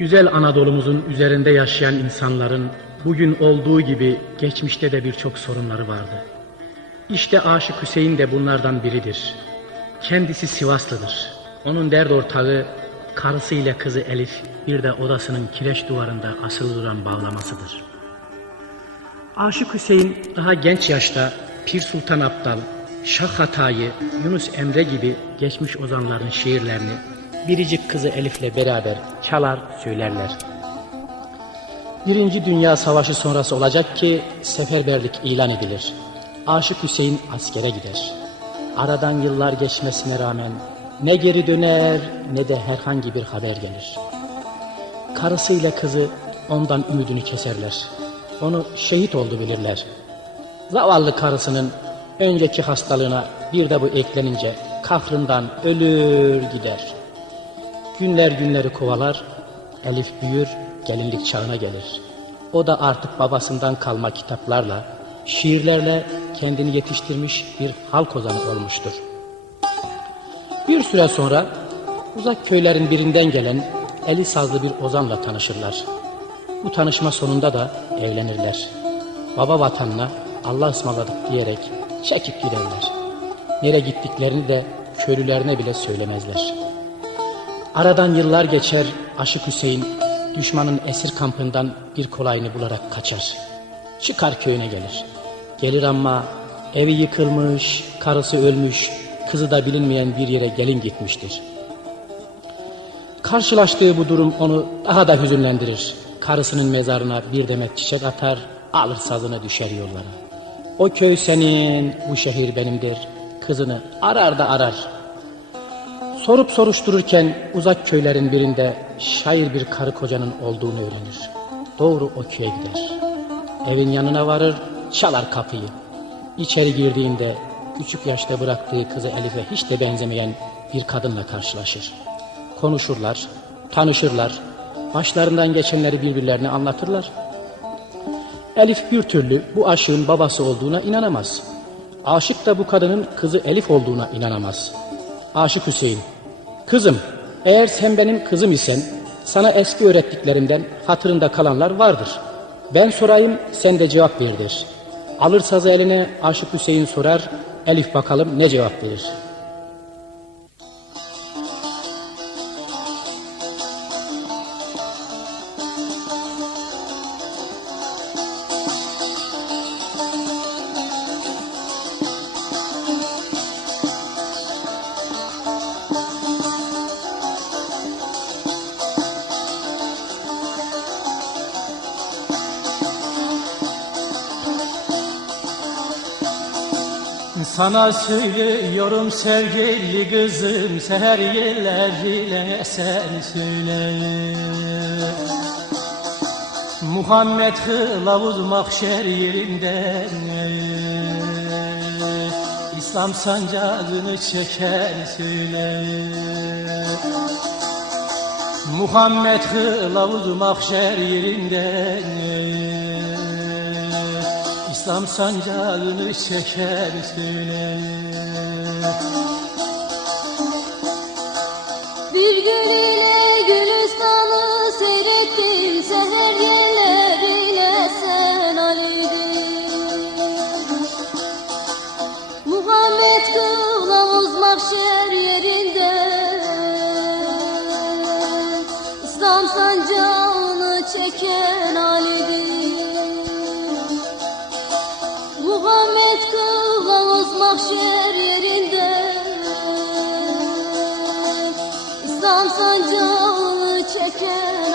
Güzel Anadolu'muzun üzerinde yaşayan insanların bugün olduğu gibi geçmişte de birçok sorunları vardı. İşte Aşık Hüseyin de bunlardan biridir. Kendisi Sivaslıdır. Onun dert ortağı karısı ile kızı Elif bir de odasının kireç duvarında asılı duran bağlamasıdır. Aşık Hüseyin daha genç yaşta Pir Sultan Abdal, Şah Hatay'ı, Yunus Emre gibi geçmiş ozanların şiirlerini biricik kızı Elif'le beraber çalar söylerler. Birinci Dünya Savaşı sonrası olacak ki seferberlik ilan edilir. Aşık Hüseyin askere gider. Aradan yıllar geçmesine rağmen ne geri döner ne de herhangi bir haber gelir. Karısıyla kızı ondan ümidini keserler. Onu şehit oldu bilirler. Zavallı karısının önceki hastalığına bir de bu eklenince kahrından ölür gider. Günler günleri kovalar, Elif büyür, gelinlik çağına gelir. O da artık babasından kalma kitaplarla, şiirlerle kendini yetiştirmiş bir halk ozanı olmuştur. Bir süre sonra uzak köylerin birinden gelen eli sazlı bir ozanla tanışırlar. Bu tanışma sonunda da evlenirler. Baba vatanına Allah ısmarladık diyerek çekip giderler. Nereye gittiklerini de köylülerine bile söylemezler. Aradan yıllar geçer Aşık Hüseyin düşmanın esir kampından bir kolayını bularak kaçar. Çıkar köyüne gelir. Gelir ama evi yıkılmış, karısı ölmüş, kızı da bilinmeyen bir yere gelin gitmiştir. Karşılaştığı bu durum onu daha da hüzünlendirir. Karısının mezarına bir demet çiçek atar, alır sazına düşer yollara. O köy senin, bu şehir benimdir. Kızını arar da arar. Sorup soruştururken uzak köylerin birinde şair bir karı kocanın olduğunu öğrenir. Doğru o köye gider. Evin yanına varır, çalar kapıyı. İçeri girdiğinde küçük yaşta bıraktığı kızı Elif'e hiç de benzemeyen bir kadınla karşılaşır. Konuşurlar, tanışırlar, başlarından geçenleri birbirlerine anlatırlar. Elif bir türlü bu aşığın babası olduğuna inanamaz. Aşık da bu kadının kızı Elif olduğuna inanamaz. Aşık Hüseyin, kızım eğer sen benim kızım isen sana eski öğrettiklerimden hatırında kalanlar vardır. Ben sorayım sen de cevap ver der. Alır sazı eline Aşık Hüseyin sorar, Elif bakalım ne cevap verir. Sana söylüyorum sevgili kızım Seher yerlerine sen söyle. Muhammed kılavuz mahşer yerinden İslam sancağını çeker söyle. Muhammed kılavuz mahşer yerinden İslam sancağını çeker söyle Muhammed kılavuz mahşer yerinde. İslam sancağını çeken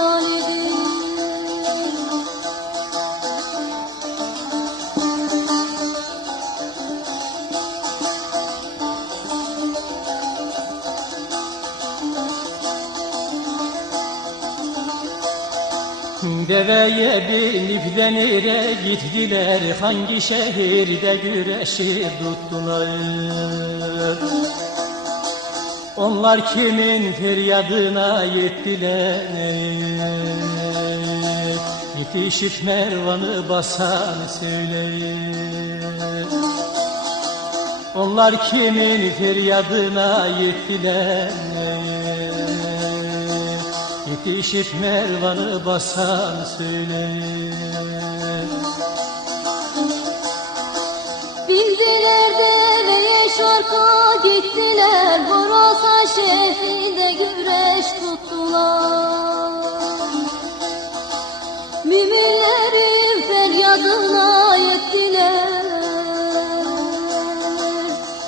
Deveye binip de gittiler. Hangi şehirde güreşi tuttular Onlar kimin feryadına yettiler? Yetişip Mervan'ı basan söyleyin Onlar kimin feryadına yettiler Yetişip Mervan'ı basan söyle. Bindiler deveye şarka gittiler. Horasan şehrinde güreş tuttular. Müminlerin feryadına yettiler.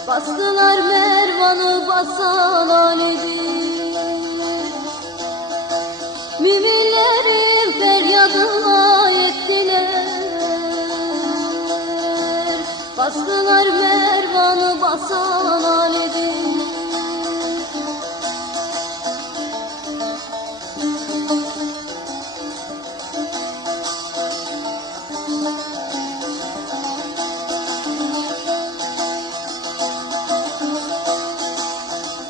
Bastılar Mervan'ı basan Ali'dir Bastılar Mervan'ı basan Ali'dir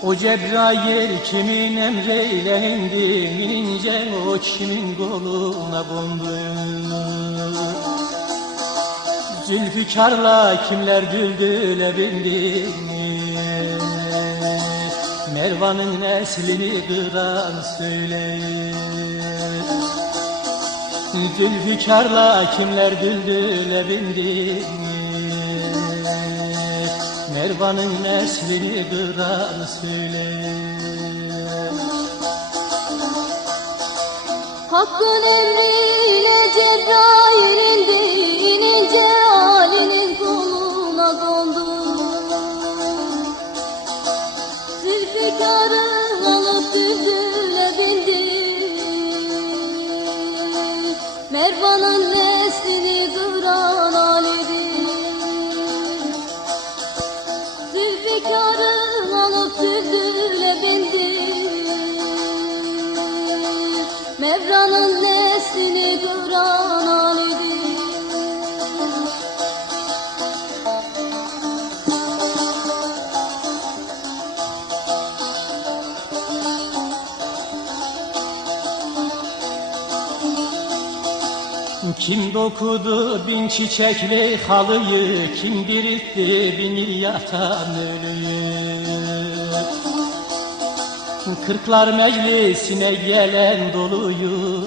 O Cebrail kimin emriyle indi inince o kimin koluna kondu Zülfikarla kimler güldüle bindi Mervan'ın neslini kıran söyleyin Zülfikarla kimler güldüle bindi Mervan'ın neslini kıran söyleyin Hakkın emriyle Cebrail indi Kim dokudu bin çiçekli halıyı Kim diritti bini yatan ölüyü? Kırklar meclisine gelen doluyu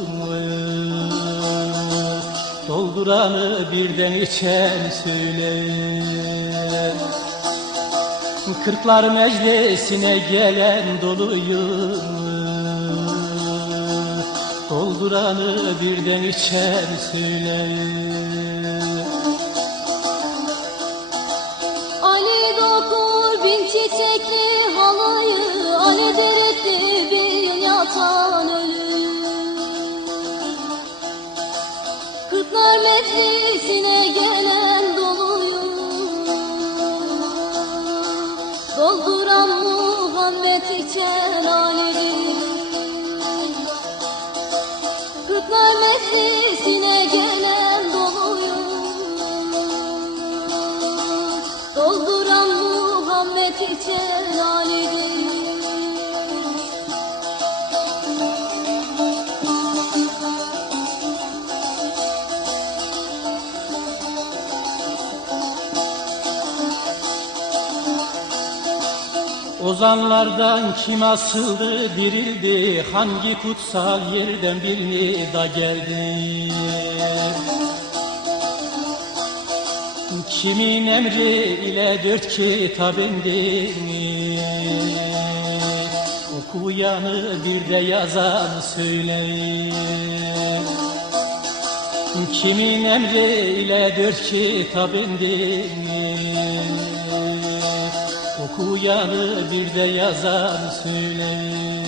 Dolduranı birden içen söyler Kırklar meclisine gelen doluyu Dolduranı birden içen söyler. Ali dokur bin çiçekli halıyı Ali diriltti bin yatan ölü. Kırklar meclisine gelen doluyu. Dolduran Muhammed içen Ozanlardan kim asıldı dirildi Hangi kutsal yerden birini da geldi? Kimin emri ile dört kitap indi? Okuyanı bir de yazan söyleyin Kimin emri ile dört kitap indi Okuyanı bir de yazan söyleyin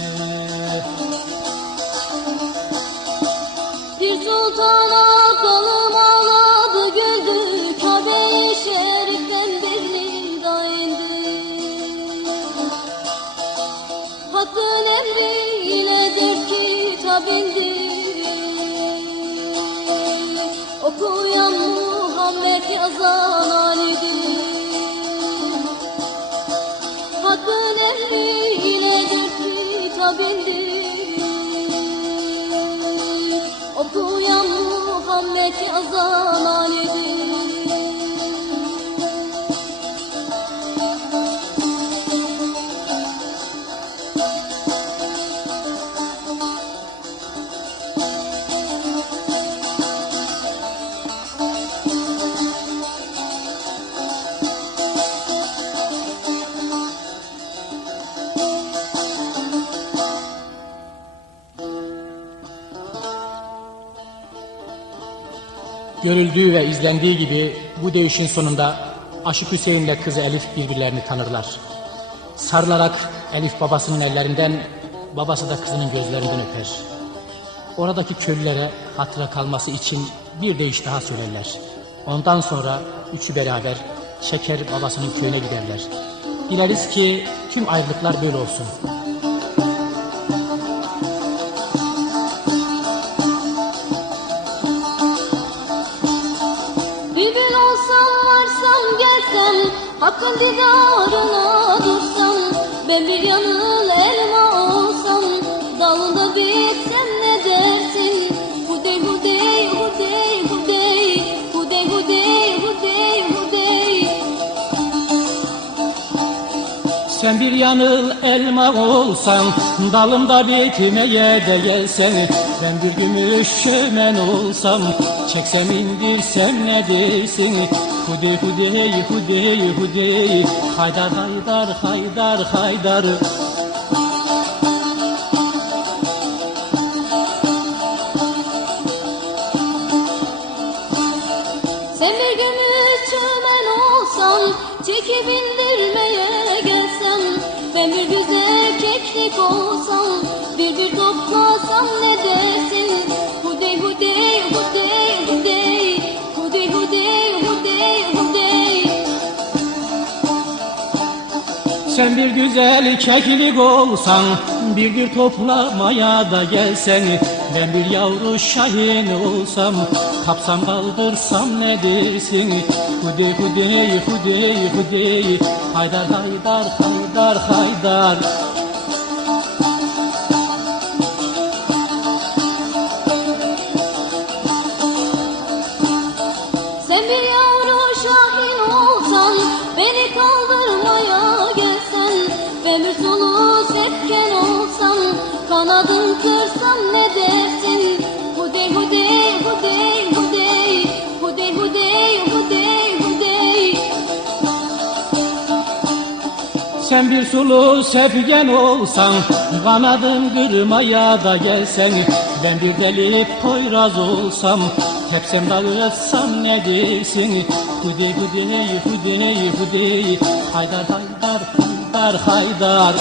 Bir sultana kolum ağladı güldü. Kabe-i Şerif'ten bir nida indi. Hakkın emriyle dört kitap indi Okuyan Muhammed yazan Görüldüğü ve izlendiği gibi bu dövüşün sonunda Aşık Hüseyin ile kızı Elif birbirlerini tanırlar. Sarılarak Elif babasının ellerinden, babası da kızının gözlerinden öper. Oradaki köylülere hatıra kalması için bir deyiş daha söylerler. Ondan sonra üçü beraber Şeker babasının köyüne giderler. Dileriz ki tüm ayrılıklar böyle olsun. Hakkın didarına dursam Ben bir yanıl elma olsam Dalında bitsem ne dersin? Hudey hudey hudey hudey Hudey hudey hudey hudey Sen bir yanıl elma olsan Dalımda bitmeye de gelsen Ben bir gümüş şömen olsam Çeksem indirsem ne dersin Hudey hudey hudey hudey Haydar haydar haydar haydar. Sen bir gümüş çömen olsan Çekip indirmeye gelsem Ben bir güzel keklik olsam Bir bir toplasam ne Sen bir güzel keklik olsan Bir gül toplamaya da gelsen Ben bir yavru şahin olsam Kapsam kaldırsam ne dersin? Hudey hudey hudey hudey Haydar haydar haydar haydar bir sulu sefgen olsan Kanadın kırmaya da gelsen Ben bir deli poyraz olsam Tepsem dağıtsam ne dersin Hudey hudey hudey hudey Haydar haydar haydar haydar.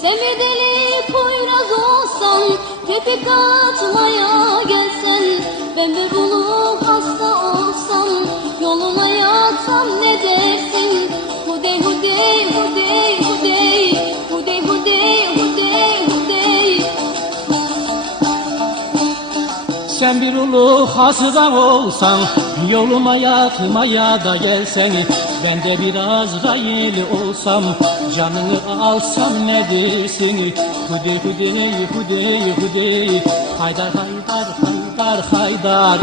Sen bir deli poyraz olsan Tepik atmaya Ben bir bulu hasta olsam Yoluna yatsam ne dersin Hudey hudey hudey hudey Hudey hudey hudey hudey Sen bir ulu hasıdan olsan Yoluma yatmaya da gelsen Ben de biraz Azrail olsam Canını alsam ne dersin Hudey hudey hudey hudey Haydar haydar haydar haydar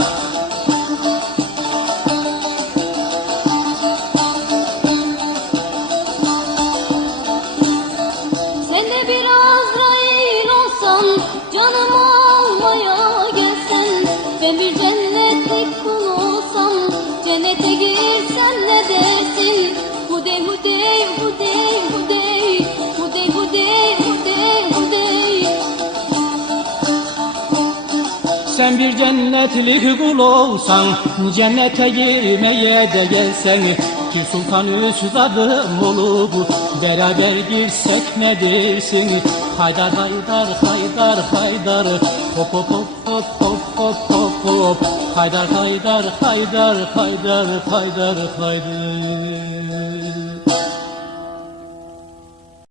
Sen bir cennetlik kul olsan Cennete girmeye de gelsen Ki sultan üstadım olup Beraber girsek ne dersin? Haydar haydar haydar haydar Hop hop hop hop hop hop hop hop. Haydar haydar haydar haydar haydar haydar